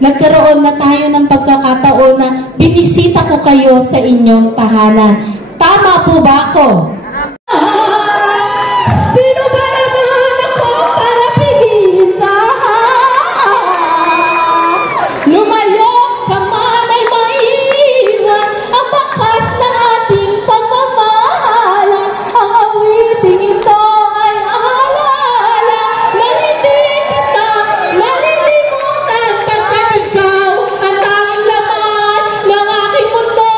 nagkaroon na tayo ng pagkakataon na binisita ko kayo sa inyong tahanan. Tama po ba ako? Sino ba naman ako para piliin ka? Lumayo ka man ay maiiwan ang bakas ng ating pagmamahalan. Ang awiting ito ay alaala na hindi kita malilimutan pagkat ikaw ang tanging laman ng aking mundo,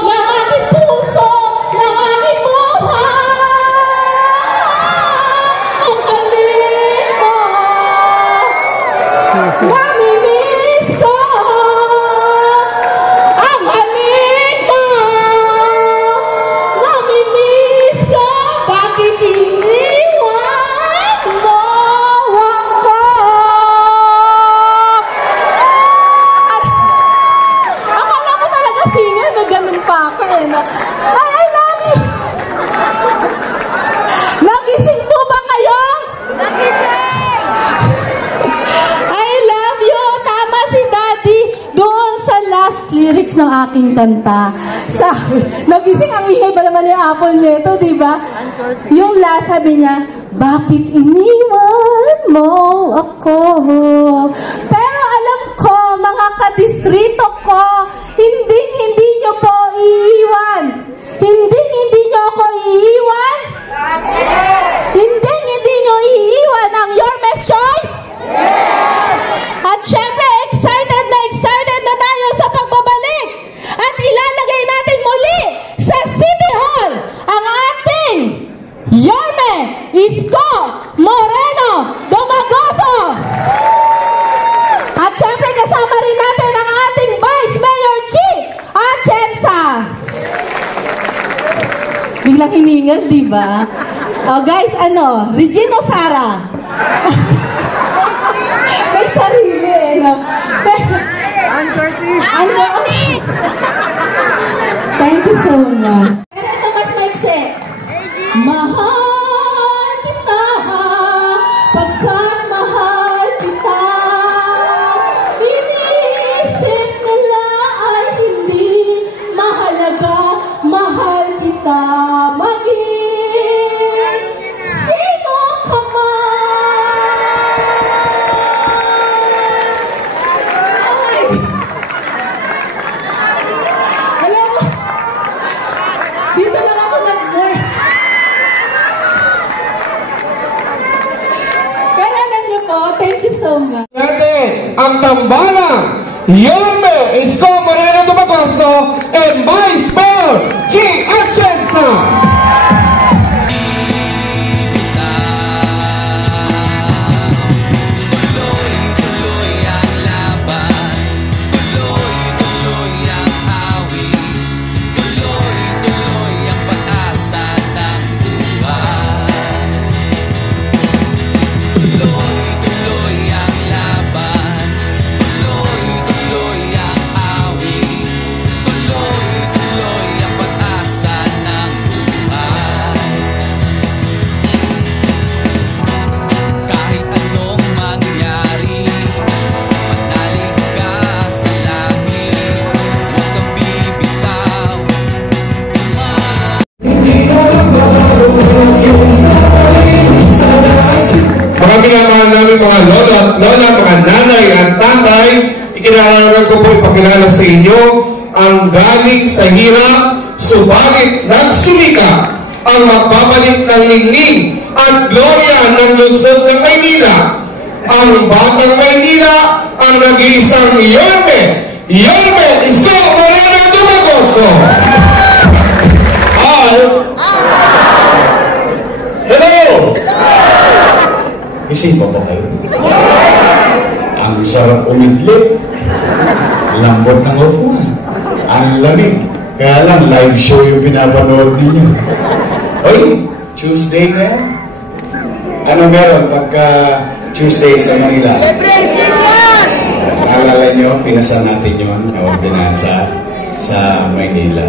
ng aking puso, ng aking buhay. Ang halik mo, namimiss ko. Ang halik mo, namimiss ko. Bakit iniwan mo ako? At akala mo talaga singer, may ganun pa ako eh. I love you. Nagising po ba kayo? Nagising! I love you. Tama si Daddy doon sa last lyrics ng aking kanta. Nagising, ang ingay ba naman yung apple niya ito, di ba? Yung last, sabi niya, bakit iniwan mo ako? Pero alam ko, mga kadistrito ko, hindi niyo po iiwan. Hindi niyo ako iiwan. Hindi niyo iiwan ang Your Best Choice. At syempre, excited na tayo sa pagbabalik. At ilalagay natin muli sa City Hall ang ating Yorme Isko Moreno Domagoso. At syempre, kasama rin natin ang ating Vice Mayor Chi Atienza. Biglang hiningal, di ba? Oh guys, Regino Sara. May sarili eh, no? Thank you so much. Pero ito mas maikse. Mahal kita, pagkat mahal kita. Iniisip nila ay hindi mahalaga, mahal kita. Maging sino ka man. Alam mo, dito lang ako nag-work. Pero alam niyo po, thank you so much. Natin ang tambalang Yorme Isko Moreno Domagoso and Vice Mayor Chi Atienza. Tuloy-tuloy ang laban, tuloy-tuloy ang awit, tuloy-tuloy ang pag-asa ng buhay. Tuloy-tuloy ang laban, tuloy-tuloy ang awit, tuloy-tuloy ang pag-asa ng buhay. Kahit anong mangyari, manalig ka sa langit, huwag kang bibitaw. Mga minamahal namin mga lolo at lola, mga nanay at tatay, ikinararag ko po ipakilala sa inyo ang galing sa hirap, subalit nagsumika, ang magbabalik ng ningning at gloria ng lungsod ng Maynila. Ang batang Maynila, ang nag-iisang Yorme Isko Moreno Domagoso. Hello! Gising pa ba kayo? Ang sarap umidlip. Lambot ng upuan. Ang lamig. Kaya lang, live show yung pinapanood ninyo. Oy, Tuesday na. Ano meron pagka Tuesday sa Manila? Naalala nyo, pinasa natin yun, ordinansa sa Maynila.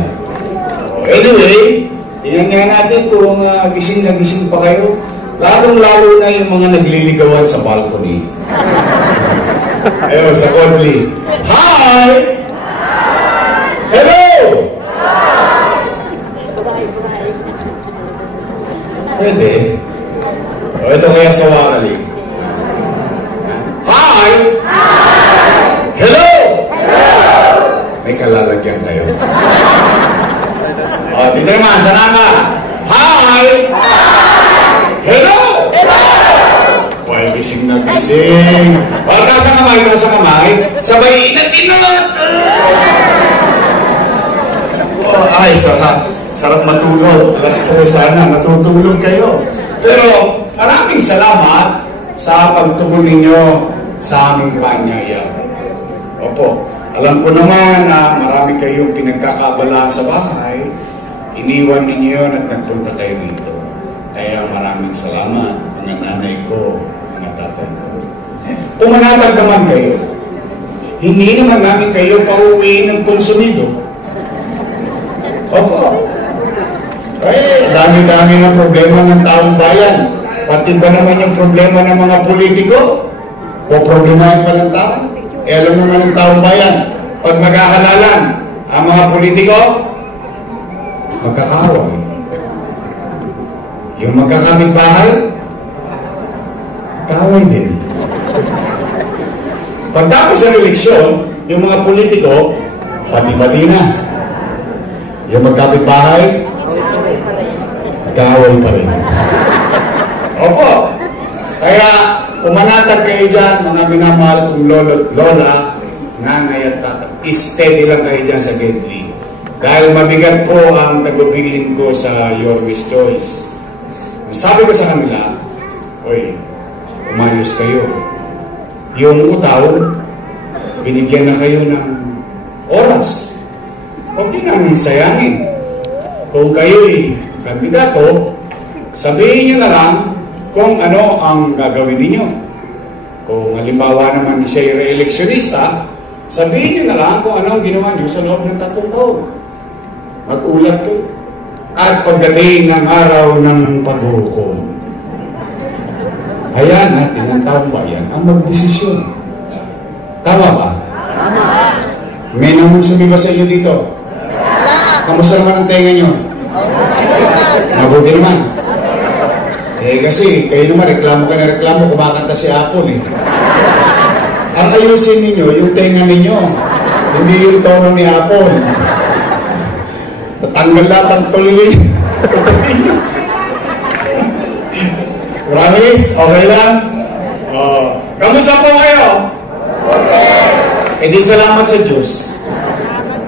Anyway, tingnan nga natin kung gising na gising pa kayo. Lalong-lalo na yung mga nagliligawan sa balcony. Ayun, sa Kodli. Hi! Hello! Pwede. O, ito kaya sa Wakali. Hi! Hello! May kalalagyan kayo. O, dito naman, sana nga. Hi! Hello! Well, gising na gising. O, taas ang kamay. Sabay, inat-inat! Oh, ay, sarap matulog. Alas 3 sana, natutulog kayo. Pero, maraming salamat sa pagtugon ninyo sa aming panyaya. Opo, alam ko naman na marami kayong pinagkakaabalahan sa bahay. Iniwan ninyo yun at nagpunta kayo dito. Kaya maraming salamat, mga nanay ko, mga tatay ko. Pumanatag naman kayo. Hindi naman namin kayo pauwiin ng konsumido. Opo. Eh, dami-dami ng problema ng taong bayan. Pati ba naman yung problema ng mga politiko? Poproblemahin pa ng tao? Eh, alam naman ng taong bayan, pag maghahalalan ang mga politiko, magkakaaway. Yung magkakamit bahay, kaaway din. Pagtapos ng eleksyon, yung mga politiko, pati-pati na. Yung magkapit-bahay, kaaway pa rin. Opo. Kaya, umanatag kayo dyan, mga minamahal kong lolo't lola, nanay at tata. Steady lang kayo dyan sa Gedli. Dahil mabigat po ang tagubilin ko sa Your Wish Choice. Sabi ko sa kanila, oy, umayos kayo. Yung utaw, binigyan na kayo ng oras. Huwag din namin sayangin. Kung kayo'y kandidato, sabihin nyo na lang kung ano ang gagawin ninyo. Kung halimbawa naman siya'y re-electionista, sabihin nyo na lang kung ano ang ginawa nyo sa loob ng 3 taon. Mag-ulat ko. At pagdating ng araw ng paghuhukom, hayaan natin ang taong bayan ang magdesisyon. Tama ba? Tama. May namunsumi ba sa inyo dito? Kamusta naman ang tenga nyo? Mabuti naman. Eh kasi, kayo naman, reklamo ka na reklamo, kumakanta si Apple eh. Ang ayusin ninyo, yung tenga ninyo, hindi yung tono ni Apple. Natanggal lahat ang tulili. Promise? Okay lang? Oh. Kamusta po kayo? Okay. Eh di salamat sa Diyos.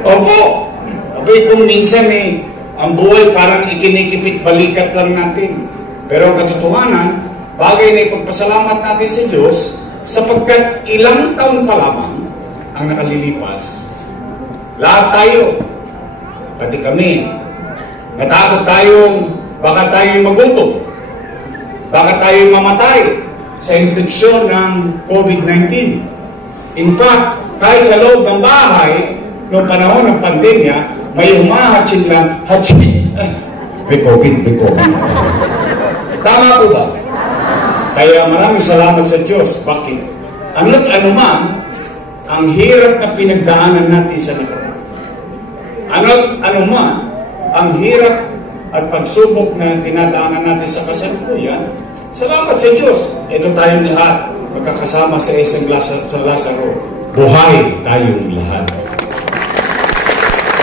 Opo. Abay kung minsan eh, ang buhay parang ikinikipit balikat lang natin. Pero ang katotohanan, bagay na ipagpasalamat natin sa Diyos sapagkat ilang taon pa lamang ang nakalilipas. Lahat tayo, pati kami, natakot tayong baka tayo'y magutom, baka tayo'y mamatay sa infeksyon ng COVID-19. In fact, kahit sa loob ng bahay, noong panahon ng pandemya, may humahatsin lang, hatsin, may COVID. Tama po ba? Kaya maraming salamat sa Diyos. Bakit? Ano't anuman, ang hirap na pinagdaanan natin sa nakaraan. Ano't anuman, ang hirap at pagsubok na dinadaanan natin sa kasalukuyan, salamat sa Diyos. Ito tayong lahat, magkakasama sa isang sa Lazaro. Buhay tayong lahat.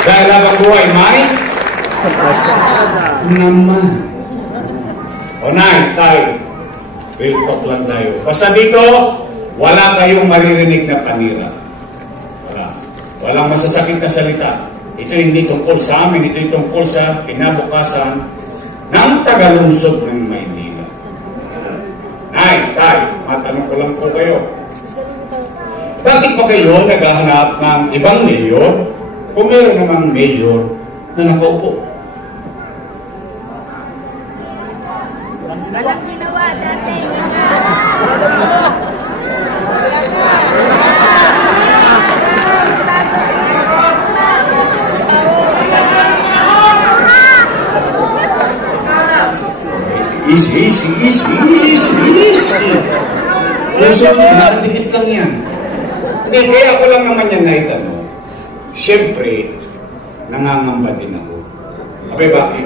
Dahil habang buhay, may naman. O na, tayo. Real talk lang tayo. Basta dito, wala kayong maririnig na panira. Wala. Walang masasakit na salita. Ito hindi tungkol sa amin, ito tungkol sa kinabukasan ng tagalungsod ng Maynila. Nay, tay, matanong ko lang po kayo. Bakit pa kayo naghahanap ng ibang mayor kung meron namang mayor na nakaupo? Walang ginawa dati. Easy. Puso mo, nakadikit lang yan. Hindi, kaya ko lang naman yan naitanong. Siyempre, nangangamba din ako. Abay, bakit?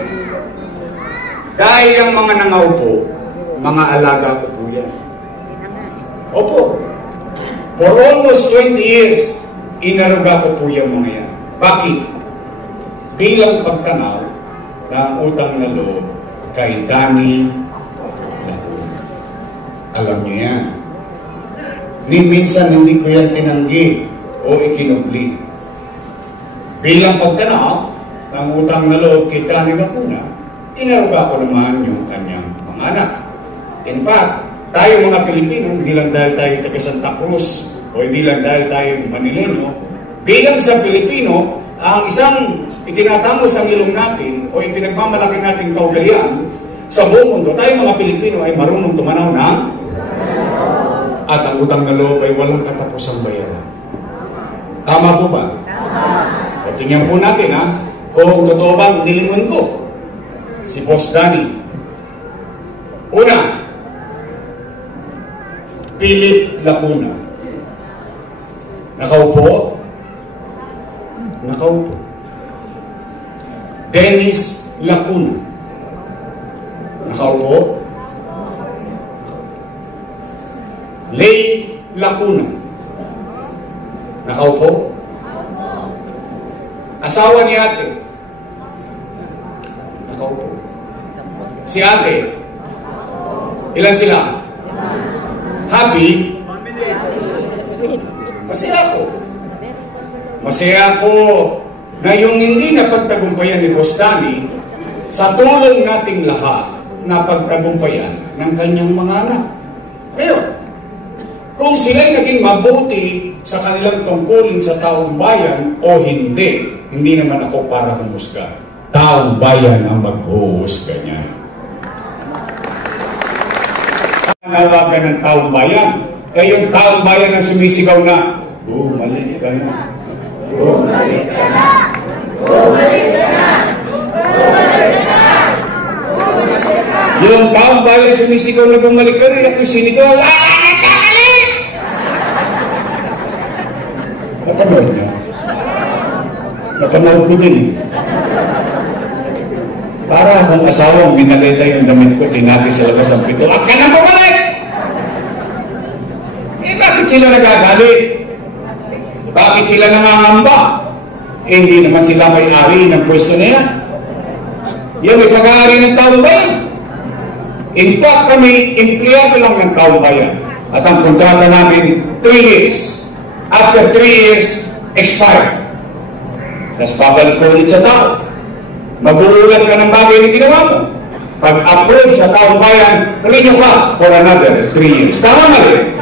Dahil ang mga nangaupo, mga alaga ko po yan. Opo. For almost 20 years, inaruga ko po yung mga yan. Bakit? Bilang pagtanaw ng utang na loob kay Danny Lacuna. Alam niyo yan. Ni minsan hindi ko yan tinanggi o ikinubli. Bilang pagtanaw ng utang na loob kay Danny Lacuna, inaruga ko naman yung kanyang mga anak. In fact, tayo mga Pilipino, hindi lang dahil tayo taga Santa Cruz o hindi lang dahil tayo Manileño, bilang isang Pilipino, ang isang itinatangos ang ilong natin o ipinagmamalaki nating kaugalian sa buong mundo, tayo mga Pilipino ay marunong tumanaw na at ang utang na loob ay walang katapusang bayaran. Tama po ba? Tama. O tingnan po natin kung totoo bang nilingon ko si Boss Danny. Una, Philip Lacuna. Nakaupo. Nakaupo. Dennis Lacuna. Nakaupo. Lay Lacuna. Nakaupo. Asawa ni ate. Nakaupo. Si ate. Ilan sila? Happy? Masaya ako. Masaya ako na yung hindi napagtagumpayan ni Boss Danny sa tulong nating lahat na pagtagumpayan ng kanyang mga anak. Ngayon, kung sila'y naging mabuti sa kanilang tungkulin sa taong bayan o hindi, hindi naman ako para humusga. Taong bayan ang maghuhusga niya. Nawagan ng taong bayan. Eh yung taong bayan ang sumisigaw na, bumalik ka na. Bumalik ka na. Bumalik ka na. Bumalik ka na. Bumalik ka na. Yung taong bayan sumisigaw na bumalik ka na, yung sinigaw, balik! Napanood niya. Napanood ko din. Para akong asawang binaleta yung damit ko, tinati sa labas ang pito, at ka na bumalik! Bakit sila nagagalit? Bakit sila nangangamba? Hindi naman sila may-ari ng pwesto na yan. Yan ay pag-aari ng taong bayan. In fact, kami empleyado lang ng taong bayan. At ang kontrata namin, 3 years. After 3 years, expired. Tapos babalik ko ulit sa tao. Mag-uulat ka ng bagay na ginawa mo. Pag-approve sa taong bayan, renew ka for another 3 years. Tama na rin?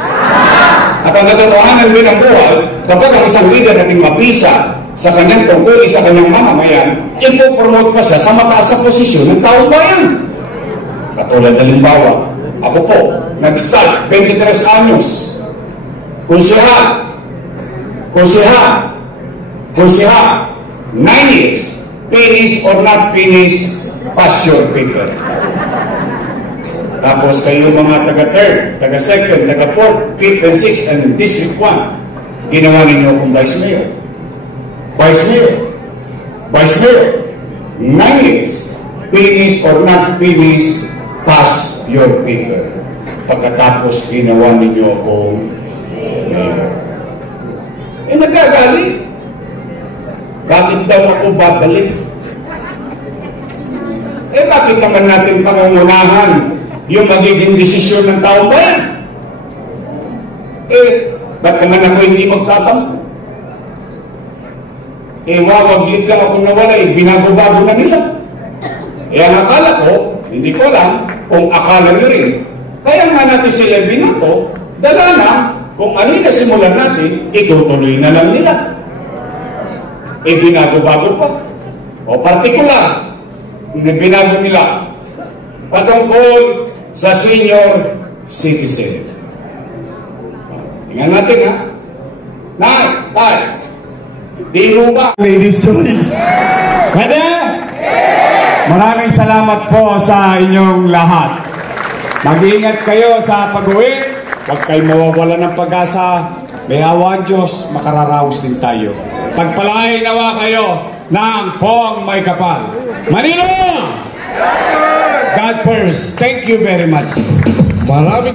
At ang katotohanan din ang buhay, kapag ang isang leader nating mapisa sa kanyang tungkulin, sa kanyang mamamayan, ipopromote pa siya sa mataas sa posisyon ng taong bayan. Katulad halimbawa, ako po, nag-start 23 anyos. Konseha, 9 years, finish or not finish, pass your paper. Tapos kayo mga taga-3rd, taga-2nd, taga-4th, 5th, and 6th, and District 1, ginawa ninyo akong Vice Mayor. Vice Mayor. Vice Mayor. 9 years. Finish or not finish, pass your paper. Pagkatapos ginawa ninyo akong Mayor. Nagagalit. Bakit daw ako babalik? Bakit naman natin pangungunahan yung magiging desisyon ng taong bayan? Ba't naman ako hindi magtatampo? Wawaglit lang ako nawala, binago-bago na nila. Ang akala ko, hindi ko alam kung akala nyo rin. Kaya nga natin sila binago, dala na, kung ano yung nasimulan natin, itutuloy na lang nila. Binago-bago pa. O partikular, binago nila patungkol sa senior citizen. Tingnan natin Nay, di ba? Ladies choice. Pwede? Maraming salamat po sa inyong lahat. Mag-iingat kayo sa pag-uwi. Huwag kayong mawawala ng pag-asa. may awa ang Diyos, makararaos din tayo. Pagpalain nawa kayo ng poong may kapal. Manila! God first. Thank you very much. Maraming